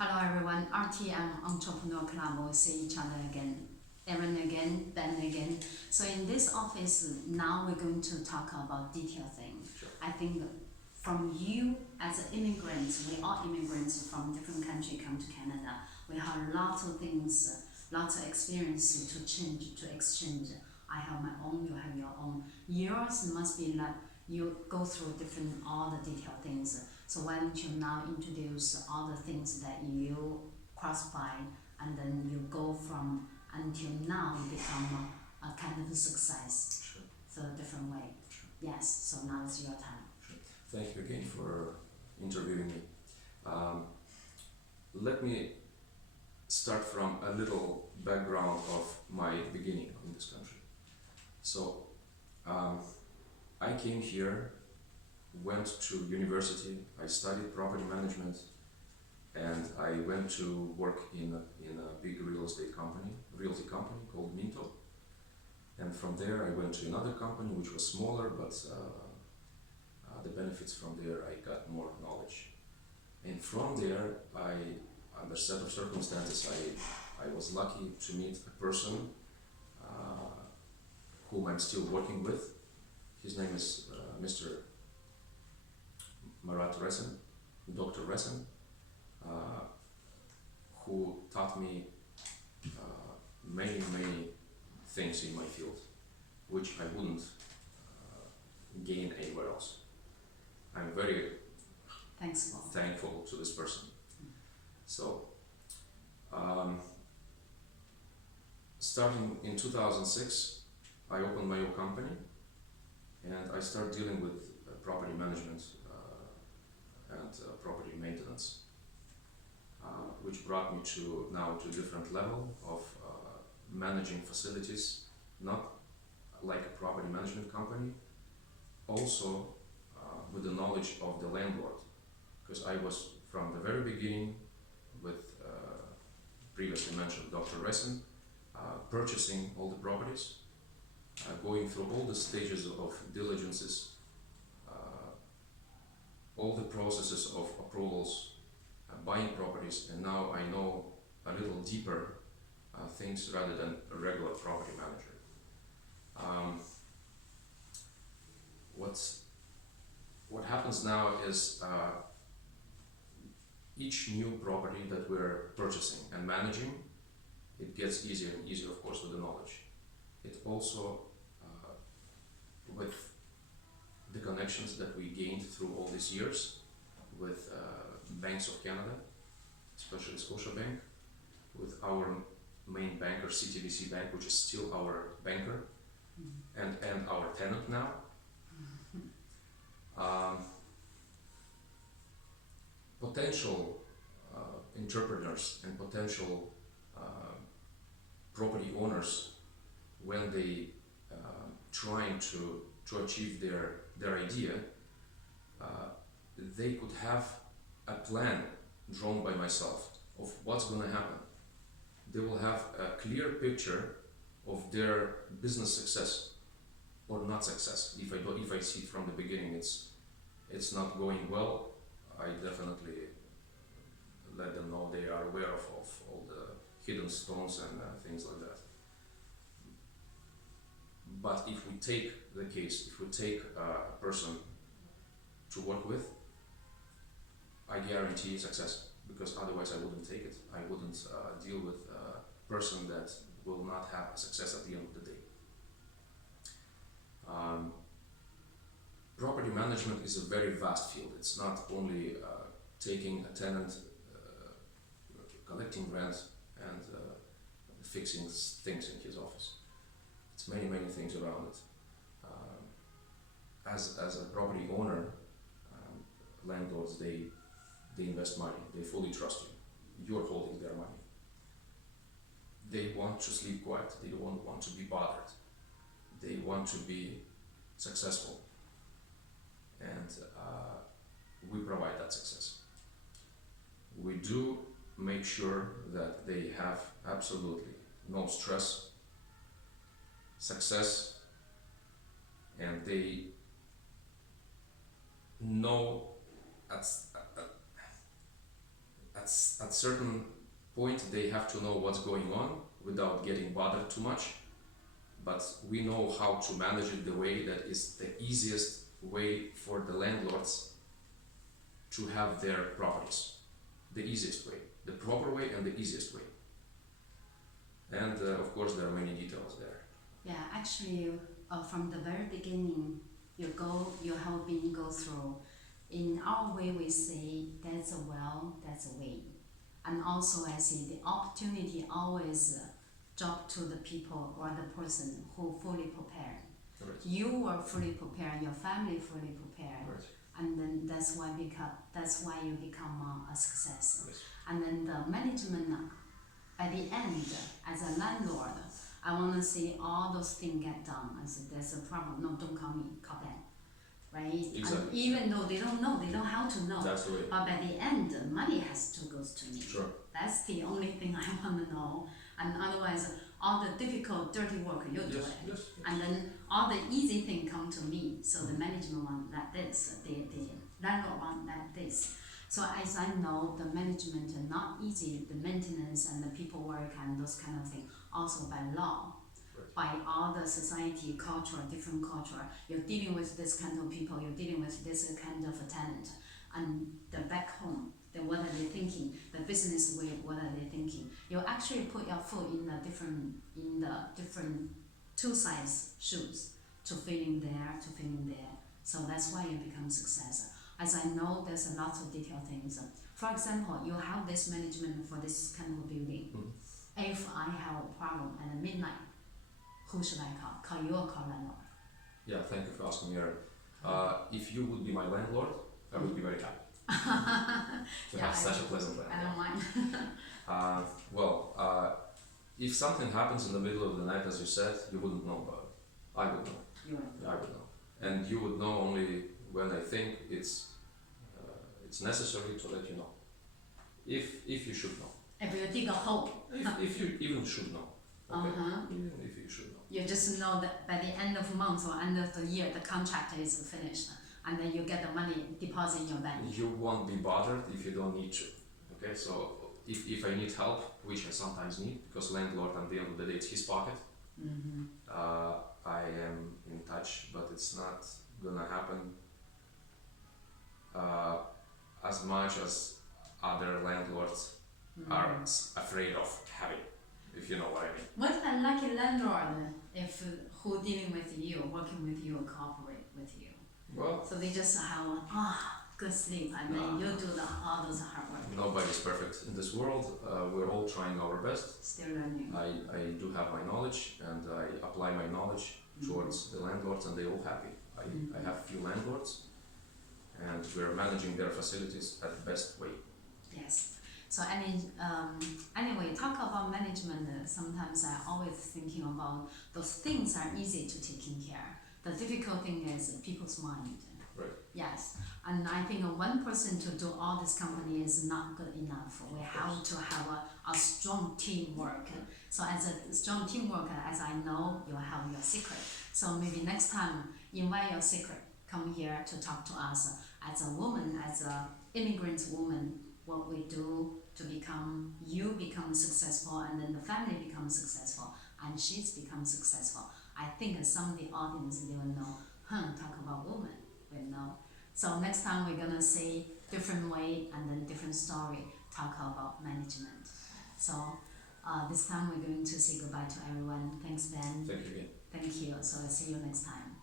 Hello everyone, RTM Entrepreneur Club, we'll see each other again. Aaron again, Ben again. So in this office, now we're going to talk about detail things. Sure. I think from you as immigrants, we are immigrants from different countries come to Canada. We have lots of things, lots of experience to change, to exchange. I have my own, you have your own. Yours must be like you go through different all the detailed things. So why don't you now introduce all the things that you cross by and then you go from until now you become a kind of a success. Sure. So a different way. Sure. Yes, so now it's your time. Sure. Thank you again for interviewing me. Let me start from a little background of my beginning in this country. So I came here, went to university, I studied property management, and I went to work in a big realty company called Minto. And from there I went to another company which was smaller, but the benefits from there I got more knowledge. And from there, under set of circumstances, I was lucky to meet a person whom I'm still working with. His name is Mr. Marat Resen, Dr. Resen, who taught me many things in my field, which I wouldn't gain anywhere else. I'm very Thanks, Paul. thankful to this person. So, starting in 2006, I opened my own company, and I started dealing with property management and property maintenance, which brought me to now to a different level of managing facilities, not like a property management company, also with the knowledge of the landlord, because I was from the very beginning with previously mentioned Dr. Resen, purchasing all the properties, going through all the stages of diligences, all the processes of approvals, buying properties, and now I know a little deeper things rather than a regular property manager. What happens now is each new property that we're purchasing and managing, it gets easier and easier, of course, with the knowledge. It also, with the connections that we gained through all these years with banks of Canada, especially Scotiabank, with our main banker, CTBC Bank, which is still our banker and our tenant now. Potential entrepreneurs and potential property owners, when they trying to achieve their idea, they could have a plan drawn by myself of what's going to happen. They will have a clear picture of their business success or not success. If I see it from the beginning it's not going well, I definitely let them know they are aware of all the hidden stones and things like that. But if we take the case, if we take a person to work with, I guarantee success, because otherwise I wouldn't take it. I wouldn't deal with a person that will not have success at the end of the day. Property management is a very vast field. It's not only taking a tenant, collecting rent, and fixing things in his office. It's many things around it. As a property owner, landlords, they invest money. They fully trust you. You're holding their money. They want to sleep quiet. They don't want to be bothered. They want to be successful, and we provide that success. We do make sure that they have absolutely no stress, success, and they know at at certain point they have to know what's going on without getting bothered too much. But we know how to manage it the way that is the easiest way for the landlords to have their properties. The easiest way, the proper way and the easiest way. And of course there are many details there. Yeah, actually, from the very beginning, you help me go through. In our way, we say that's a well, that's a way. And also, I see the opportunity always drop to the people or the person who fully prepared. Right. You were fully prepared, your family fully prepared, Right. and then that's why you become a success. Yes. And then the management, at the end, as a landlord, I want to see all those things get done. I said, there's a problem. No, don't call me, call them. Right? Exactly. And even though they don't know, they don't have to know. That's the way. But at the end, the money has to go to me. Sure. That's the only thing I want to know. And otherwise, all the difficult, dirty work, you do Yes, it. yes. And then all the easy thing come to me. So the management want like this, the landlord want like this. So as I know, the management are not easy, the maintenance and the people work and those kind of things, also by law, by all the society, culture, different culture. You're dealing with this kind of people, you're dealing with this kind of a talent. And the back home, what are they thinking? The business way, what are they thinking? You actually put your foot in the different two size shoes to fit in there, to fit in there. So that's why you become success. As I know, there's a lot of detailed things. For example, you have this management for this kind of building. Mm-hmm. If I have a problem at midnight, who should I call? Call you or call landlord? Yeah, thank you for asking me, Erin. If you would be my landlord, I would be very happy to Yeah, have such a pleasant I don't landlord. mind. If something happens in the middle of the night, as you said, you wouldn't know about it. I would know. You are. I would know. And you would know only when I think it's necessary to let you know. If you should know. If you dig a hole. If you even should know. Okay? Even if you should know. You just know that by the end of month or end of the year, the contract is finished, and then you get the money deposit in your bank. You won't be bothered if you don't need to. Okay, so if I need help, which I sometimes need, because landlord at the end of the day it's his pocket, I am in touch, but it's not gonna happen as much as other landlords are afraid of having, if you know what I mean. What a lucky landlord if who dealing with you, working with you, cooperate with you. Well, So they just have good sleep, and then you do all those hard work. nobody's perfect in this world. We're all trying our best. Still learning. I do have my knowledge, and I apply my knowledge towards the landlords, and they're all happy. I have few landlords, and we're managing their facilities at the best way. Yes. So anyway, talk about management. Sometimes I always thinking about those things are easy to taking care. The difficult thing is people's mind. Right. Yes, and I think one person to do all this company is not good enough. We have to have a strong teamwork. So as a strong teamwork, as I know, you have your secret. So maybe next time, invite your secret. Come here to talk to us as a woman, as a immigrant woman. What we do to you become successful, and then the family becomes successful, and she's become successful. I think some of the audience, they will know, talk about women, we know. So next time we're gonna say different way and then different story, talk about management. So this time we're going to say goodbye to everyone. Thanks, Ben. Thank you again. Thank you. So I'll see you next time.